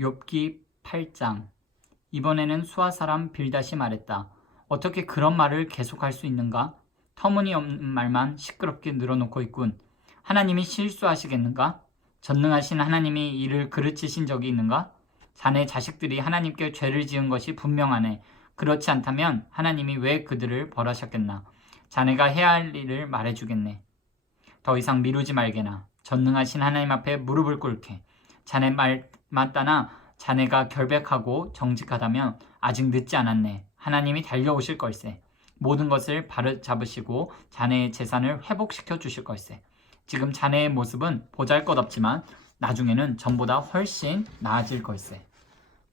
욥기 8장. 이번에는 수아 사람 빌닷이 말했다. 어떻게 그런 말을 계속할 수 있는가? 터무니없는 말만 시끄럽게 늘어놓고 있군. 하나님이 실수하시겠는가? 전능하신 하나님이 이를 그르치신 적이 있는가? 자네 자식들이 하나님께 죄를 지은 것이 분명하네. 그렇지 않다면 하나님이 왜 그들을 벌하셨겠나? 자네가 해야 할 일을 말해주겠네. 더 이상 미루지 말게나. 전능하신 하나님 앞에 무릎을 꿇게. 자네 말 맞다나 자네가 결백하고 정직하다면 아직 늦지 않았네. 하나님이 달려오실 걸세. 모든 것을 바로잡으시고 자네의 재산을 회복시켜 주실 걸세. 지금 자네의 모습은 보잘것없지만 나중에는 전보다 훨씬 나아질 걸세.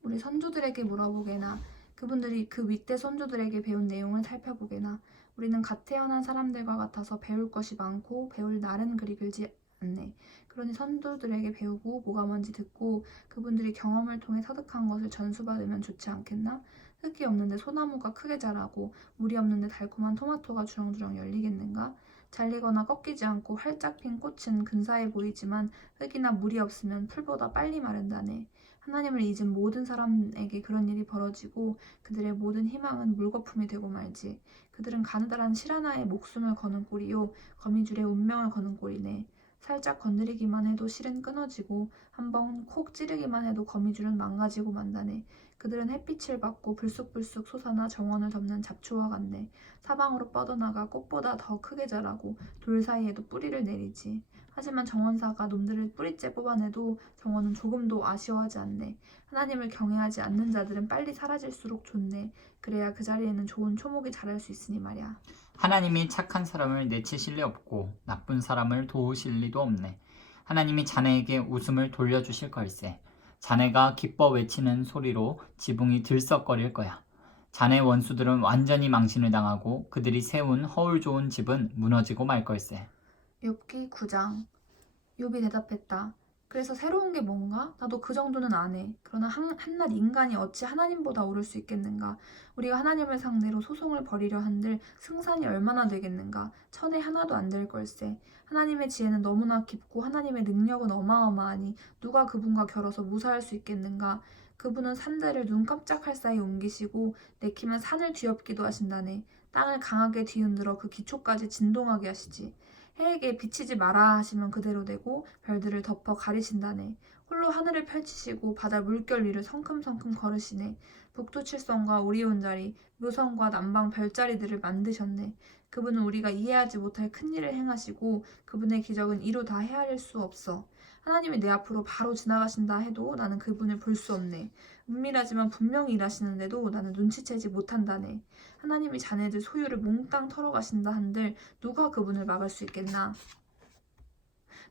우리 선조들에게 물어보게나. 그분들이 그 윗대 선조들에게 배운 내용을 살펴보게나. 우리는 갓 태어난 사람들과 같아서 배울 것이 많고 배울 날은 그리 길지 않네. 그러니 선조들에게 배우고 뭐가 뭔지 듣고 그분들이 경험을 통해 터득한 것을 전수받으면 좋지 않겠나? 흙이 없는데 소나무가 크게 자라고 물이 없는데 달콤한 토마토가 주렁주렁 열리겠는가? 잘리거나 꺾이지 않고 활짝 핀 꽃은 근사해 보이지만 흙이나 물이 없으면 풀보다 빨리 마른다네. 하나님을 잊은 모든 사람에게 그런 일이 벌어지고 그들의 모든 희망은 물거품이 되고 말지. 그들은 가느다란 실 하나에 목숨을 거는 꼴이요 거미줄에 운명을 거는 꼴이네. 살짝 건드리기만 해도 실은 끊어지고 한번 콕 찌르기만 해도 거미줄은 망가지고 만다네. 그들은 햇빛을 받고 불쑥불쑥 솟아나 정원을 덮는 잡초와 같네. 사방으로 뻗어나가 꽃보다 더 크게 자라고 돌 사이에도 뿌리를 내리지. 하지만 정원사가 놈들을 뿌리째 뽑아내도 정원은 조금도 아쉬워하지 않네. 하나님을 경외하지 않는 자들은 빨리 사라질수록 좋네. 그래야 그 자리에는 좋은 초목이 자랄 수 있으니 말이야. 하나님이 착한 사람을 내치실 리 없고 나쁜 사람을 도우실 리도 없네. 하나님이 자네에게 웃음을 돌려주실 걸세. 자네가 기뻐 외치는 소리로 지붕이 들썩거릴 거야. 자네 원수들은 완전히 망신을 당하고 그들이 세운 허울 좋은 집은 무너지고 말 걸세. 욥기 9장. 욥이 대답했다. 그래서 새로운 게 뭔가? 나도 그 정도는 안 해. 그러나 한낱 인간이 어찌 하나님보다 오를 수 있겠는가? 우리가 하나님을 상대로 소송을 벌이려 한들 승산이 얼마나 되겠는가? 천에 하나도 안 될 걸세. 하나님의 지혜는 너무나 깊고 하나님의 능력은 어마어마하니 누가 그분과 겨뤄서 무사할 수 있겠는가? 그분은 산들을 눈 깜짝할 사이 옮기시고 내키면 산을 뒤엎기도 하신다네. 땅을 강하게 뒤흔들어 그 기초까지 진동하게 하시지. 해에게 비치지 마라 하시면 그대로 되고 별들을 덮어 가리신다네. 홀로 하늘을 펼치시고 바다 물결 위를 성큼성큼 걸으시네. 북두칠성과 오리온 자리, 묘성과 남방 별자리들을 만드셨네. 그분은 우리가 이해하지 못할 큰일을 행하시고 그분의 기적은 이루 다 헤아릴 수 없어. 하나님이 내 앞으로 바로 지나가신다 해도 나는 그분을 볼 수 없네. 은밀하지만 분명히 일하시는데도 나는 눈치채지 못한다네. 하나님이 자네들 소유를 몽땅 털어가신다 한들 누가 그분을 막을 수 있겠나?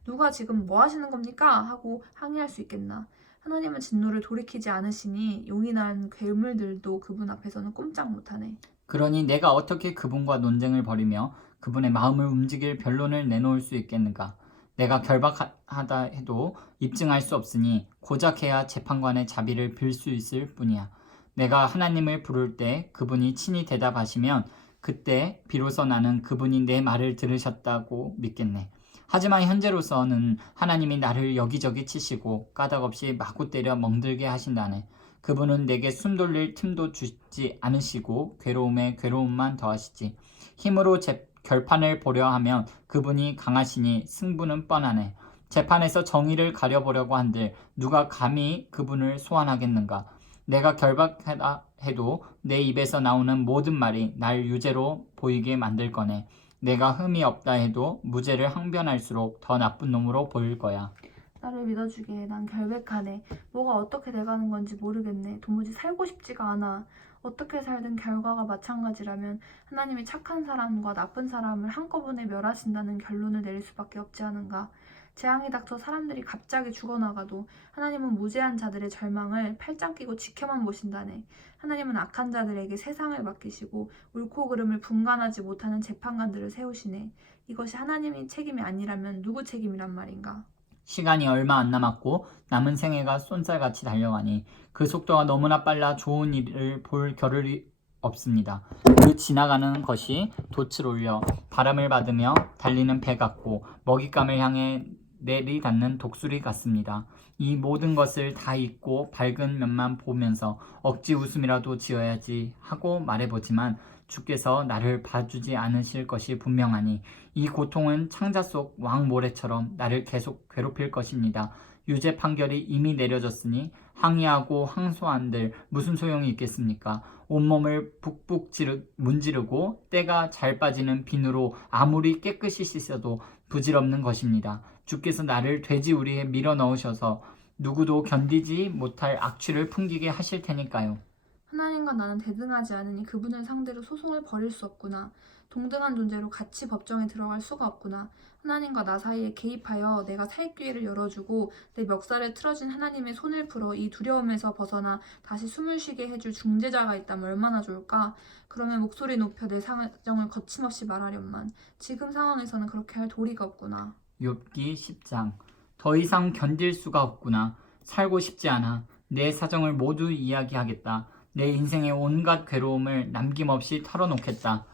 누가 지금 뭐 하시는 겁니까? 하고 항의할 수 있겠나? 하나님은 진노를 돌이키지 않으시니 용이 난 괴물들도 그분 앞에서는 꼼짝 못하네. 그러니 내가 어떻게 그분과 논쟁을 벌이며 그분의 마음을 움직일 변론을 내놓을 수 있겠는가? 내가 결박하다 해도 입증할 수 없으니 고작 해야 재판관의 자비를 빌 수 있을 뿐이야. 내가 하나님을 부를 때 그분이 친히 대답하시면 그때 비로소 나는 그분이 내 말을 들으셨다고 믿겠네. 하지만 현재로서는 하나님이 나를 여기저기 치시고 까닭없이 마구 때려 멍들게 하신다네. 그분은 내게 숨 돌릴 틈도 주지 않으시고 괴로움에 괴로움만 더하시지. 힘으로 결판을 보려 하면 그분이 강하시니 승부는 뻔하네. 재판에서 정의를 가려보려고 한들 누가 감히 그분을 소환하겠는가? 내가 결박하다 해도 내 입에서 나오는 모든 말이 날 유죄로 보이게 만들 거네. 내가 흠이 없다 해도 무죄를 항변할수록 더 나쁜 놈으로 보일 거야. 나를 믿어주게. 난 결백하네. 뭐가 어떻게 돼가는 건지 모르겠네. 도무지 살고 싶지가 않아. 어떻게 살든 결과가 마찬가지라면 하나님이 착한 사람과 나쁜 사람을 한꺼번에 멸하신다는 결론을 내릴 수밖에 없지 않은가. 재앙이 닥쳐 사람들이 갑자기 죽어나가도 하나님은 무죄한 자들의 절망을 팔짱 끼고 지켜만 보신다네. 하나님은 악한 자들에게 세상을 맡기시고 옳고 그름을 분간하지 못하는 재판관들을 세우시네. 이것이 하나님의 책임이 아니라면 누구 책임이란 말인가? 시간이 얼마 안 남았고 남은 생애가 쏜살같이 달려가니 그 속도가 너무나 빨라 좋은 일을 볼 겨를이 없습니다. 그 지나가는 것이 돛을 올려 바람을 받으며 달리는 배 같고 먹잇감을 향해 내리닫는 독수리 같습니다. 이 모든 것을 다 잊고 밝은 면만 보면서 억지 웃음이라도 지어야지 하고 말해보지만 주께서 나를 봐주지 않으실 것이 분명하니 이 고통은 창자 속 왕모래처럼 나를 계속 괴롭힐 것입니다. 유죄 판결이 이미 내려졌으니 항의하고 항소한들 무슨 소용이 있겠습니까? 온몸을 북북 문지르고 때가 잘 빠지는 비누로 아무리 깨끗이 씻어도 부질없는 것입니다. 주께서 나를 돼지우리에 밀어 넣으셔서 누구도 견디지 못할 악취를 풍기게 하실 테니까요. 하나님과 나는 대등하지 않으니 그분을 상대로 소송을 벌일 수 없구나. 동등한 존재로 같이 법정에 들어갈 수가 없구나. 하나님과 나 사이에 개입하여 내가 살 기회를 열어주고 내 멱살에 틀어진 하나님의 손을 풀어 이 두려움에서 벗어나 다시 숨을 쉬게 해줄 중재자가 있다면 얼마나 좋을까? 그러면 목소리 높여 내 사정을 거침없이 말하련만. 지금 상황에서는 그렇게 할 도리가 없구나. 욥기 10장. 더 이상 견딜 수가 없구나. 살고 싶지 않아. 내 사정을 모두 이야기하겠다. 내 인생의 온갖 괴로움을 남김없이 털어놓겠다.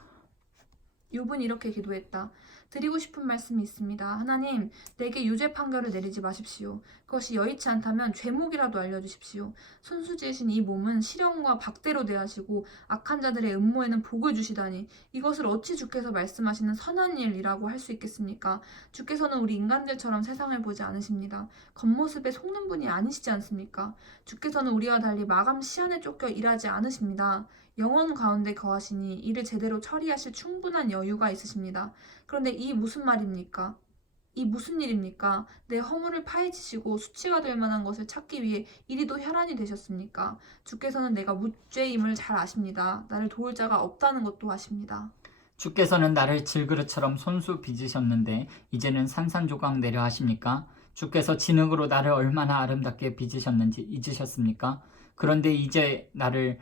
욥은 이렇게 기도했다. 드리고 싶은 말씀이 있습니다. 하나님, 내게 유죄 판결을 내리지 마십시오. 그것이 여의치 않다면 죄목이라도 알려주십시오. 손수지으신 이 몸은 시련과 박대로 대하시고 악한 자들의 음모에는 복을 주시다니 이것을 어찌 주께서 말씀하시는 선한 일이라고 할 수 있겠습니까? 주께서는 우리 인간들처럼 세상을 보지 않으십니다. 겉모습에 속는 분이 아니시지 않습니까? 주께서는 우리와 달리 마감 시한에 쫓겨 일하지 않으십니다. 영원 가운데 거하시니 이를 제대로 처리하실 충분한 여유가 있으십니다. 그런데 이 무슨 말입니까? 이 무슨 일입니까? 내 허물을 파헤치시고 수치가 될 만한 것을 찾기 위해 이리도 혈안이 되셨습니까? 주께서는 내가 무죄임을 잘 아십니다. 나를 도울 자가 없다는 것도 아십니다. 주께서는 나를 질그릇처럼 손수 빚으셨는데 이제는 산산조각 내려 하십니까? 주께서 진흙으로 나를 얼마나 아름답게 빚으셨는지 잊으셨습니까? 그런데 이제 나를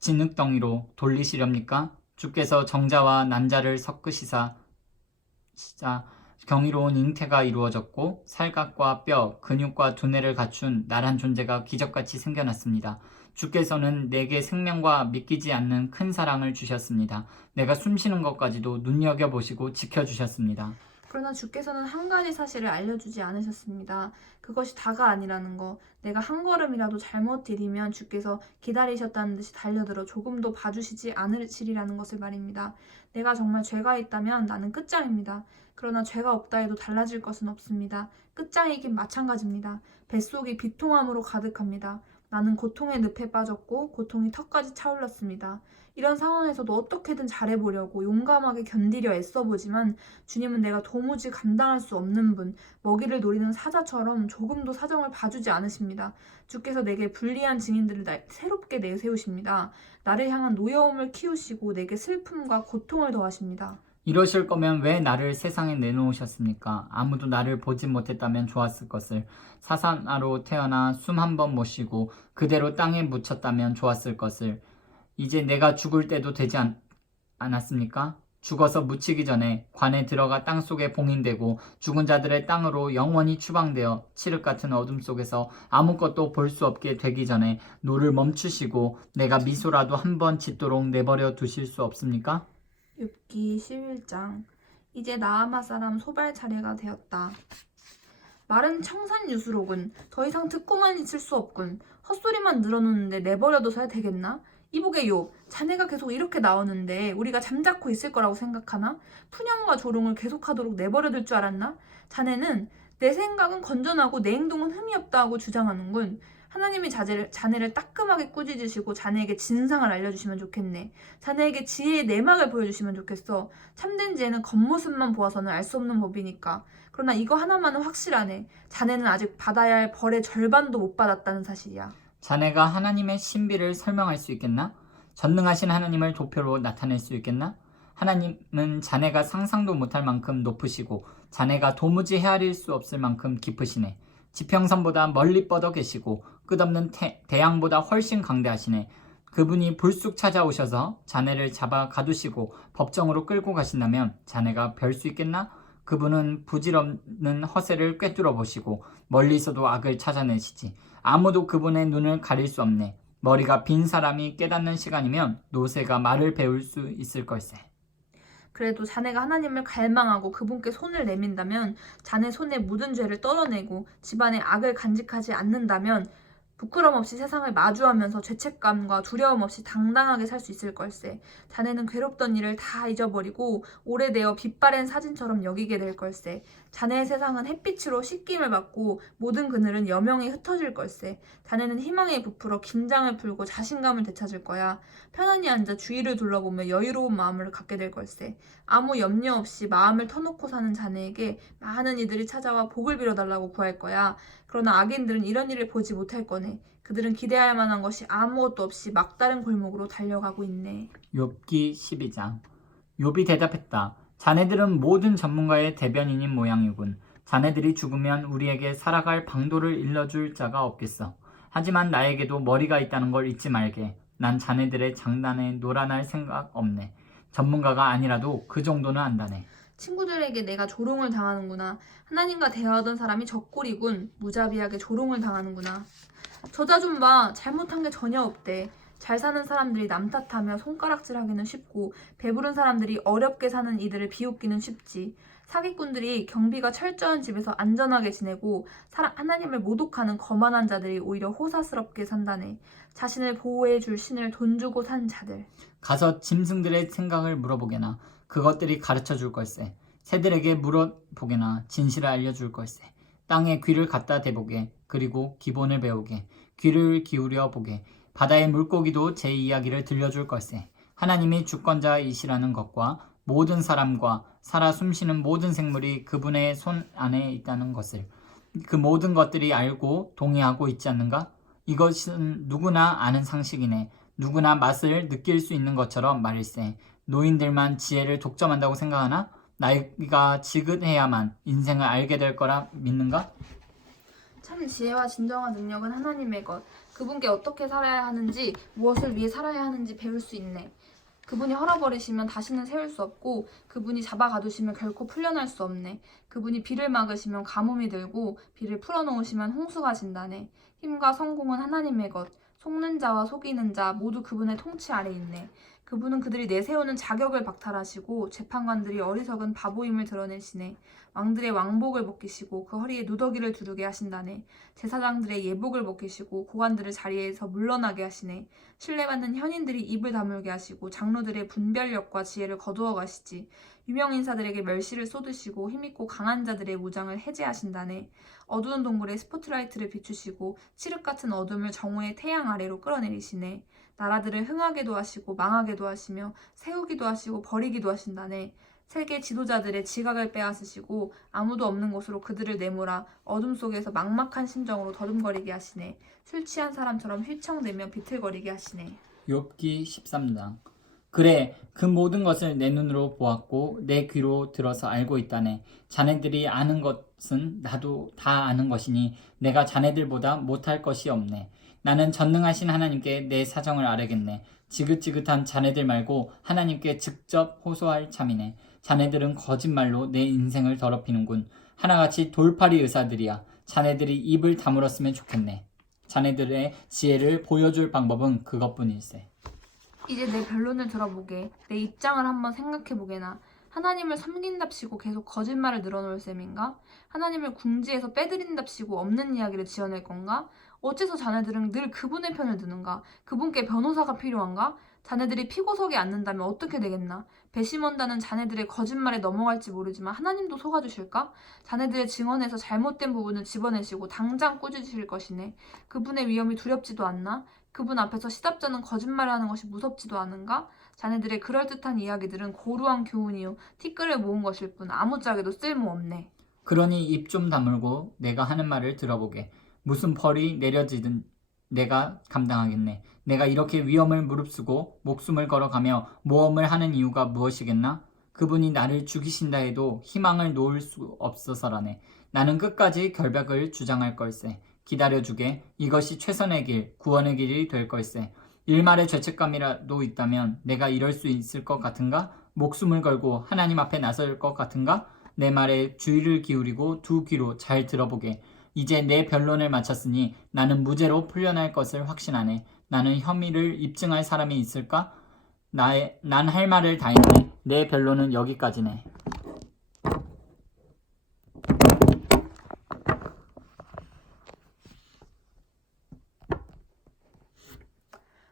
진흙덩이로 돌리시렵니까? 주께서 정자와 난자를 섞으시사 경이로운 잉태가 이루어졌고 살각과 뼈, 근육과 두뇌를 갖춘 나란 존재가 기적같이 생겨났습니다. 주께서는 내게 생명과 믿기지 않는 큰 사랑을 주셨습니다. 내가 숨쉬는 것까지도 눈여겨보시고 지켜주셨습니다. 그러나 주께서는 한 가지 사실을 알려주지 않으셨습니다. 그것이 다가 아니라는 거. 내가 한 걸음이라도 잘못 들이면 주께서 기다리셨다는 듯이 달려들어 조금도 봐주시지 않으시리라는 것을 말입니다. 내가 정말 죄가 있다면 나는 끝장입니다. 그러나 죄가 없다 해도 달라질 것은 없습니다. 끝장이긴 마찬가지입니다. 뱃속이 비통함으로 가득합니다. 나는 고통의 늪에 빠졌고 고통이 턱까지 차올랐습니다. 이런 상황에서도 어떻게든 잘해보려고 용감하게 견디려 애써보지만 주님은 내가 도무지 감당할 수 없는 분, 먹이를 노리는 사자처럼 조금도 사정을 봐주지 않으십니다. 주께서 내게 불리한 증인들을 새롭게 내세우십니다. 나를 향한 노여움을 키우시고 내게 슬픔과 고통을 더하십니다. 이러실 거면 왜 나를 세상에 내놓으셨습니까? 아무도 나를 보지 못했다면 좋았을 것을. 사산아로 태어나 숨 한 번 못 쉬고 그대로 땅에 묻혔다면 좋았을 것을. 이제 내가 죽을 때도 되지 않았습니까? 죽어서 묻히기 전에 관에 들어가 땅속에 봉인되고 죽은 자들의 땅으로 영원히 추방되어 칠흑 같은 어둠 속에서 아무것도 볼 수 없게 되기 전에 노를 멈추시고 내가 미소라도 한 번 짓도록 내버려 두실 수 없습니까? 욥기 11장. 이제 나아마 사람 소발 차례가 되었다. 말은 청산유수로군. 더 이상 듣고만 있을 수 없군. 헛소리만 늘어놓는데 내버려둬서야 되겠나? 이보게 욥, 자네가 계속 이렇게 나오는데 우리가 잠자코 있을 거라고 생각하나? 푸념과 조롱을 계속하도록 내버려둘 줄 알았나? 자네는 내 생각은 건전하고 내 행동은 흠이 없다 하고 주장하는군. 하나님이 자네를 따끔하게 꾸짖으시고 자네에게 진상을 알려주시면 좋겠네. 자네에게 지혜의 내막을 보여주시면 좋겠어. 참된 지혜는 겉모습만 보아서는 알 수 없는 법이니까. 그러나 이거 하나만은 확실하네. 자네는 아직 받아야 할 벌의 절반도 못 받았다는 사실이야. 자네가 하나님의 신비를 설명할 수 있겠나? 전능하신 하나님을 도표로 나타낼 수 있겠나? 하나님은 자네가 상상도 못할 만큼 높으시고 자네가 도무지 헤아릴 수 없을 만큼 깊으시네. 지평선보다 멀리 뻗어 계시고 끝없는 대양보다 훨씬 강대하시네. 그분이 불쑥 찾아오셔서 자네를 잡아 가두시고 법정으로 끌고 가신다면 자네가 별 수 있겠나? 그분은 부질없는 허세를 꿰뚫어 보시고 멀리서도 악을 찾아내시지. 아무도 그분의 눈을 가릴 수 없네. 머리가 빈 사람이 깨닫는 시간이면 노새가 말을 배울 수 있을 걸세. 그래도 자네가 하나님을 갈망하고 그분께 손을 내민다면, 자네 손에 묻은 죄를 떨어내고 집안의 악을 간직하지 않는다면 부끄럼 없이 세상을 마주하면서 죄책감과 두려움 없이 당당하게 살 수 있을 걸세. 자네는 괴롭던 일을 다 잊어버리고 오래되어 빛바랜 사진처럼 여기게 될 걸세. 자네의 세상은 햇빛으로 씻김을 받고 모든 그늘은 여명이 흩어질 걸세. 자네는 희망에 부풀어 긴장을 풀고 자신감을 되찾을 거야. 편안히 앉아 주위를 둘러보며 여유로운 마음을 갖게 될 걸세. 아무 염려 없이 마음을 터놓고 사는 자네에게 많은 이들이 찾아와 복을 빌어달라고 구할 거야. 그러나 악인들은 이런 일을 보지 못할 거네. 그들은 기대할 만한 것이 아무것도 없이 막다른 골목으로 달려가고 있네. 욥기 12장. 욥이 대답했다. 자네들은 모든 전문가의 대변인인 모양이군. 자네들이 죽으면 우리에게 살아갈 방도를 일러줄 자가 없겠어. 하지만 나에게도 머리가 있다는 걸 잊지 말게. 난 자네들의 장난에 놀아날 생각 없네. 전문가가 아니라도 그 정도는 안다네. 친구들에게 내가 조롱을 당하는구나. 하나님과 대화하던 사람이 적골이군. 무자비하게 조롱을 당하는구나. 저자 좀 봐. 잘못한 게 전혀 없대. 잘 사는 사람들이 남 탓하며 손가락질하기는 쉽고 배부른 사람들이 어렵게 사는 이들을 비웃기는 쉽지. 사기꾼들이 경비가 철저한 집에서 안전하게 지내고 하나님을 모독하는 거만한 자들이 오히려 호사스럽게 산다네. 자신을 보호해 줄 신을 돈 주고 산 자들. 가서 짐승들의 생각을 물어보게나. 그것들이 가르쳐 줄 걸세. 새들에게 물어보게나. 진실을 알려줄 걸세. 땅에 귀를 갖다 대보게. 그리고 기본을 배우게. 귀를 기울여 보게. 바다의 물고기도 제 이야기를 들려줄 걸세. 하나님이 주권자이시라는 것과 모든 사람과 살아 숨쉬는 모든 생물이 그분의 손 안에 있다는 것을, 그 모든 것들이 알고 동의하고 있지 않는가? 이것은 누구나 아는 상식이네. 누구나 맛을 느낄 수 있는 것처럼 말일세. 노인들만 지혜를 독점한다고 생각하나? 나이가 지긋해야만 인생을 알게 될 거라 믿는가? 참 지혜와 진정한 능력은 하나님의 것. 그분께 어떻게 살아야 하는지, 무엇을 위해 살아야 하는지 배울 수 있네. 그분이 헐어버리시면 다시는 세울 수 없고, 그분이 잡아가두시면 결코 풀려날 수 없네. 그분이 비를 막으시면 가뭄이 들고, 비를 풀어놓으시면 홍수가 진다네. 힘과 성공은 하나님의 것. 속는 자와 속이는 자 모두 그분의 통치 아래 있네. 그분은 그들이 내세우는 자격을 박탈하시고 재판관들이 어리석은 바보임을 드러내시네. 왕들의 왕복을 벗기시고 그 허리에 누더기를 두르게 하신다네. 제사장들의 예복을 벗기시고 고관들을 자리에서 물러나게 하시네. 신뢰받는 현인들이 입을 다물게 하시고 장로들의 분별력과 지혜를 거두어 가시지. 유명인사들에게 멸시를 쏟으시고 힘있고 강한 자들의 무장을 해제하신다네. 어두운 동굴에 스포트라이트를 비추시고 칠흑 같은 어둠을 정오의 태양 아래로 끌어내리시네. 나라들을 흥하게도 하시고 망하게도 하시며 세우기도 하시고 버리기도 하신다네. 세계 지도자들의 지각을 빼앗으시고 아무도 없는 곳으로 그들을 내몰아 어둠 속에서 막막한 심정으로 더듬거리게 하시네. 술 취한 사람처럼 휘청대며 비틀거리게 하시네. 욥기 13장. 그래, 그 모든 것을 내 눈으로 보았고 내 귀로 들어서 알고 있다네. 자네들이 아는 것은 나도 다 아는 것이니 내가 자네들보다 못할 것이 없네. 나는 전능하신 하나님께 내 사정을 아뢰겠네. 지긋지긋한 자네들 말고 하나님께 직접 호소할 참이네. 자네들은 거짓말로 내 인생을 더럽히는군. 하나같이 돌팔이 의사들이야. 자네들이 입을 다물었으면 좋겠네. 자네들의 지혜를 보여줄 방법은 그것뿐일세. 이제 내 변론을 들어보게. 내 입장을 한번 생각해보게나. 하나님을 섬긴답시고 계속 거짓말을 늘어놓을 셈인가? 하나님을 궁지에서 빼들인답시고 없는 이야기를 지어낼 건가? 어째서 자네들은 늘 그분의 편을 드는가? 그분께 변호사가 필요한가? 자네들이 피고석에 앉는다면 어떻게 되겠나? 배심원단은 자네들의 거짓말에 넘어갈지 모르지만 하나님도 속아주실까? 자네들의 증언에서 잘못된 부분을 집어내시고 당장 꾸짖으실 것이네. 그분의 위험이 두렵지도 않나? 그분 앞에서 시답자는 거짓말하는 것이 무섭지도 않은가? 자네들의 그럴듯한 이야기들은 고루한 교훈이요 티끌을 모은 것일 뿐 아무짝에도 쓸모없네. 그러니 입 좀 다물고 내가 하는 말을 들어보게. 무슨 벌이 내려지든 내가 감당하겠네. 내가 이렇게 위험을 무릅쓰고 목숨을 걸어가며 모험을 하는 이유가 무엇이겠나? 그분이 나를 죽이신다 해도 희망을 놓을 수 없어서라네. 나는 끝까지 결박을 주장할 걸세. 기다려주게. 이것이 최선의 길, 구원의 길이 될 걸세. 일말의 죄책감이라도 있다면 내가 이럴 수 있을 것 같은가? 목숨을 걸고 하나님 앞에 나설 것 같은가? 내 말에 주의를 기울이고 두 귀로 잘 들어보게. 이제 내 변론을 마쳤으니 나는 무죄로 풀려날 것을 확신하네. 나는 혐의를 입증할 사람이 있을까? 난 할 말을 다 했네. 내 변론은 여기까지네.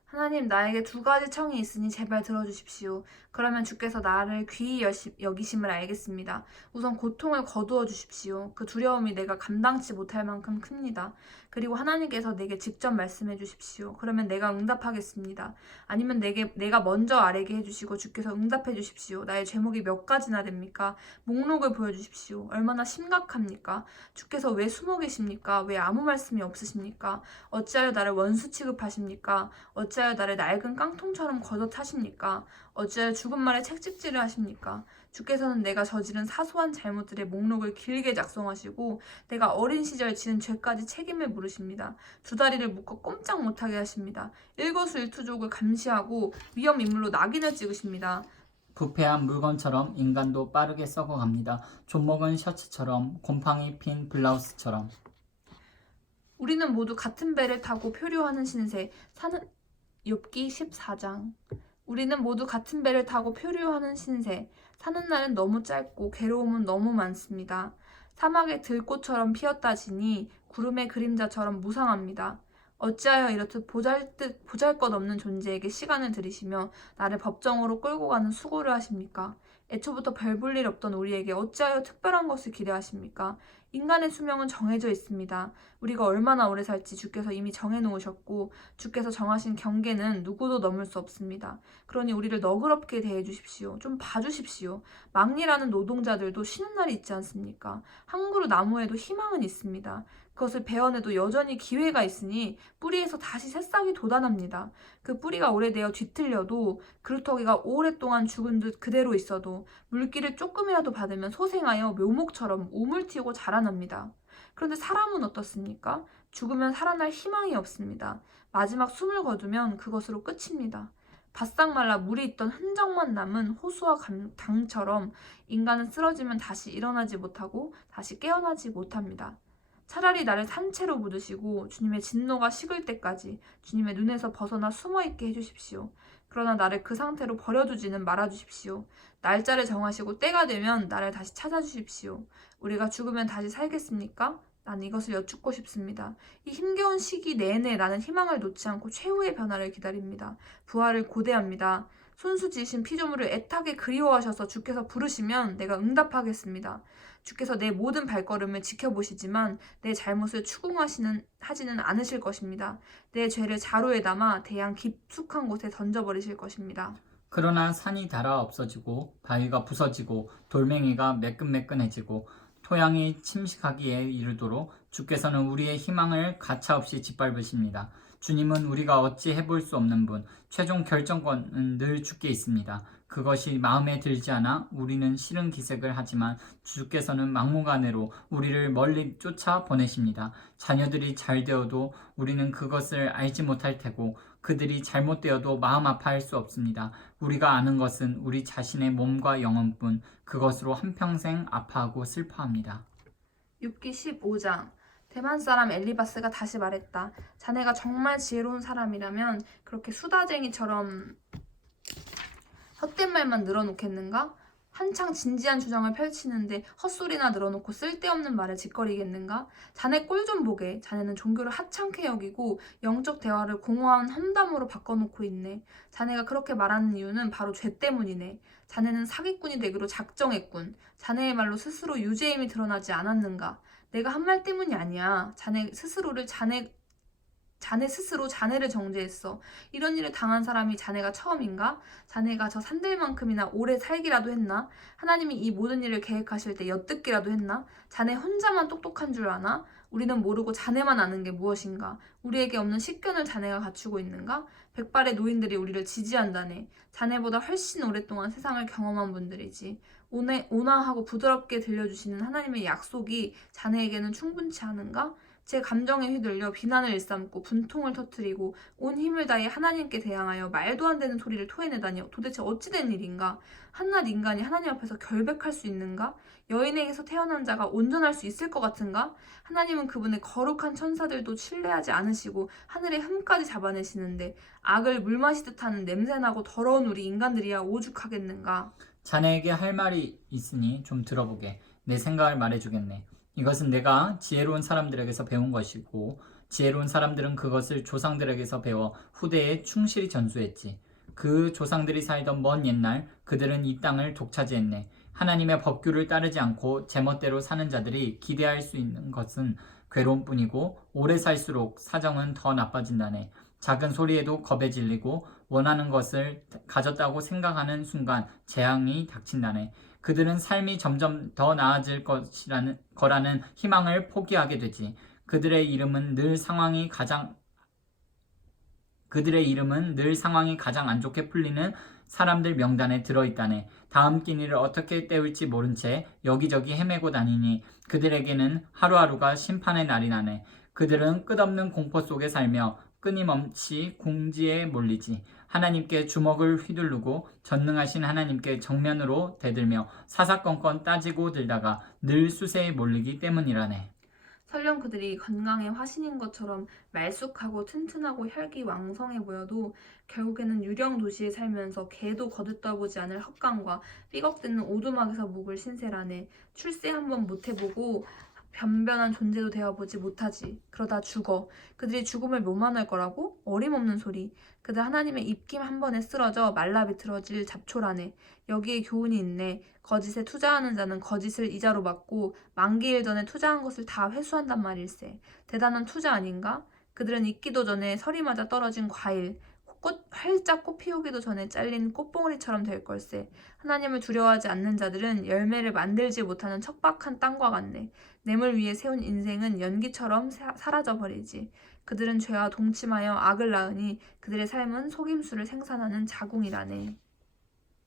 하나님, 나에게 두 가지 청이 있으니 제발 들어주십시오. 그러면 주께서 나를 귀히 여기심을 알겠습니다. 우선 고통을 거두어 주십시오. 그 두려움이 내가 감당치 못할 만큼 큽니다. 그리고 하나님께서 내게 직접 말씀해 주십시오. 그러면 내가 응답하겠습니다. 아니면 내가 먼저 아뢰게 해주시고 주께서 응답해 주십시오. 나의 제목이 몇 가지나 됩니까? 목록을 보여주십시오. 얼마나 심각합니까? 주께서 왜 숨어 계십니까? 왜 아무 말씀이 없으십니까? 어찌하여 나를 원수 취급하십니까? 어찌하여 나를 낡은 깡통처럼 거둬타십니까? 어찌하여 죽은 말에 채찍질을 하십니까? 주께서는 내가 저지른 사소한 잘못들의 목록을 길게 작성하시고 내가 어린 시절 지은 죄까지 책임을 물으십니다. 두 다리를 묶어 꼼짝 못하게 하십니다. 일거수일투족을 감시하고 위험인물로 낙인을 찍으십니다. 부패한 물건처럼 인간도 빠르게 썩어갑니다. 좀먹은 셔츠처럼, 곰팡이 핀 블라우스처럼. 우리는 모두 같은 배를 타고 표류하는 신세. 욥기 14장. 우리는 모두 같은 배를 타고 표류하는 신세. 사는 날은 너무 짧고 괴로움은 너무 많습니다. 사막의 들꽃처럼 피었다지니 구름의 그림자처럼 무상합니다. 어찌하여 이렇듯 보잘것없는 존재에게 시간을 들이시며 나를 법정으로 끌고 가는 수고를 하십니까? 애초부터 별 볼 일 없던 우리에게 어찌하여 특별한 것을 기대하십니까? 인간의 수명은 정해져 있습니다. 우리가 얼마나 오래 살지 주께서 이미 정해놓으셨고 주께서 정하신 경계는 누구도 넘을 수 없습니다. 그러니 우리를 너그럽게 대해주십시오. 좀 봐주십시오. 막일하는 노동자들도 쉬는 날이 있지 않습니까? 한 그루 나무에도 희망은 있습니다. 그것을 베어내도 여전히 기회가 있으니 뿌리에서 다시 새싹이 돋아납니다. 그 뿌리가 오래되어 뒤틀려도 그루터기가 오랫동안 죽은 듯 그대로 있어도 물기를 조금이라도 받으면 소생하여 묘목처럼 우물 튀고 자라납니다. 그런데 사람은 어떻습니까? 죽으면 살아날 희망이 없습니다. 마지막 숨을 거두면 그것으로 끝입니다. 바싹 말라 물이 있던 흔적만 남은 호수와 강처럼 인간은 쓰러지면 다시 일어나지 못하고 다시 깨어나지 못합니다. 차라리 나를 산채로 묻으시고 주님의 진노가 식을 때까지 주님의 눈에서 벗어나 숨어있게 해주십시오. 그러나 나를 그 상태로 버려두지는 말아주십시오. 날짜를 정하시고 때가 되면 나를 다시 찾아주십시오. 우리가 죽으면 다시 살겠습니까? 난 이것을 여쭙고 싶습니다. 이 힘겨운 시기 내내 나는 희망을 놓지 않고 최후의 변화를 기다립니다. 부활을 고대합니다. 손수 지으신 피조물을 애타게 그리워하셔서 주께서 부르시면 내가 응답하겠습니다. 주께서 내 모든 발걸음을 지켜보시지만 내 잘못을 추궁하지는 않으실 것입니다. 내 죄를 자루에 담아 대양 깊숙한 곳에 던져버리실 것입니다. 그러나 산이 닳아 없어지고 바위가 부서지고 돌멩이가 매끈매끈해지고 토양이 침식하기에 이르도록 주께서는 우리의 희망을 가차없이 짓밟으십니다. 주님은 우리가 어찌 해볼 수 없는 분, 최종 결정권은 늘 주께 있습니다. 그것이 마음에 들지 않아 우리는 싫은 기색을 하지만 주께서는 막무가내로 우리를 멀리 쫓아 보내십니다. 자녀들이 잘 되어도 우리는 그것을 알지 못할 테고 그들이 잘못되어도 마음 아파할 수 없습니다. 우리가 아는 것은 우리 자신의 몸과 영혼뿐, 그것으로 한평생 아파하고 슬퍼합니다. 욥기 15장. 대만 사람 엘리바스가 다시 말했다. 자네가 정말 지혜로운 사람이라면 그렇게 수다쟁이처럼 헛된 말만 늘어놓겠는가? 한창 진지한 주장을 펼치는데 헛소리나 늘어놓고 쓸데없는 말에 짓거리겠는가? 자네 꼴 좀 보게. 자네는 종교를 하찮게 여기고 영적 대화를 공허한 험담으로 바꿔놓고 있네. 자네가 그렇게 말하는 이유는 바로 죄 때문이네. 자네는 사기꾼이 되기로 작정했군. 자네의 말로 스스로 유죄임이 드러나지 않았는가? 내가 한 말 때문이 아니야. 자네 스스로 자네를 정죄했어. 이런 일을 당한 사람이 자네가 처음인가? 자네가 저 산들만큼이나 오래 살기라도 했나? 하나님이 이 모든 일을 계획하실 때 엿듣기라도 했나? 자네 혼자만 똑똑한 줄 아나? 우리는 모르고 자네만 아는 게 무엇인가? 우리에게 없는 식견을 자네가 갖추고 있는가? 백발의 노인들이 우리를 지지한다네. 자네보다 훨씬 오랫동안 세상을 경험한 분들이지. 온화하고 부드럽게 들려주시는 하나님의 약속이 자네에게는 충분치 않은가? 제 감정에 휘둘려 비난을 일삼고 분통을 터뜨리고 온 힘을 다해 하나님께 대항하여 말도 안 되는 소리를 토해내다니 도대체 어찌 된 일인가? 한낱 인간이 하나님 앞에서 결백할 수 있는가? 여인에게서 태어난 자가 온전할 수 있을 것 같은가? 하나님은 그분의 거룩한 천사들도 신뢰하지 않으시고 하늘의 흠까지 잡아내시는데 악을 물 마시듯 하는 냄새나고 더러운 우리 인간들이야 오죽하겠는가? 자네에게 할 말이 있으니 좀 들어보게. 내 생각을 말해주겠네. 이것은 내가 지혜로운 사람들에게서 배운 것이고 지혜로운 사람들은 그것을 조상들에게서 배워 후대에 충실히 전수했지. 그 조상들이 살던 먼 옛날 그들은 이 땅을 독차지했네. 하나님의 법규를 따르지 않고 제멋대로 사는 자들이 기대할 수 있는 것은 괴로움뿐이고 오래 살수록 사정은 더 나빠진다네. 작은 소리에도 겁에 질리고 원하는 것을 가졌다고 생각하는 순간 재앙이 닥친다네. 그들은 삶이 점점 더 나아질 거라는 희망을 포기하게 되지. 그들의 이름은 늘 상황이 가장 안 좋게 풀리는 사람들 명단에 들어있다네. 다음 끼니를 어떻게 때울지 모른 채 여기저기 헤매고 다니니 그들에게는 하루하루가 심판의 날이 나네. 그들은 끝없는 공포 속에 살며 끊임없이 궁지에 몰리지. 하나님께 주먹을 휘두르고 전능하신 하나님께 정면으로 대들며 사사건건 따지고 들다가 늘 수세에 몰리기 때문이라네. 설령 그들이 건강의 화신인 것처럼 말쑥하고 튼튼하고 혈기 왕성해 보여도 결국에는 유령 도시에 살면서 개도 거들떠보지 않을 헛간과 삐걱대는 오두막에서 묵을 신세라네. 출세 한번 못해보고 변변한 존재도 되어보지 못하지. 그러다 죽어. 그들이 죽음을 모만할 거라고? 어림없는 소리. 그들 하나님의 입김 한 번에 쓰러져 말라 비틀어질 잡초라네. 여기에 교훈이 있네. 거짓에 투자하는 자는 거짓을 이자로 받고 만기일 전에 투자한 것을 다 회수한단 말일세. 대단한 투자 아닌가? 그들은 익기도 전에 서리 맞아 떨어진 과일, 활짝 꽃 피우기도 전에 잘린 꽃봉오리처럼 될 걸세. 하나님을 두려워하지 않는 자들은 열매를 만들지 못하는 척박한 땅과 같네. 뇌물 위에 세운 인생은 연기처럼 사라져버리지. 그들은 죄와 동침하여 악을 낳으니 그들의 삶은 속임수를 생산하는 자궁이라네.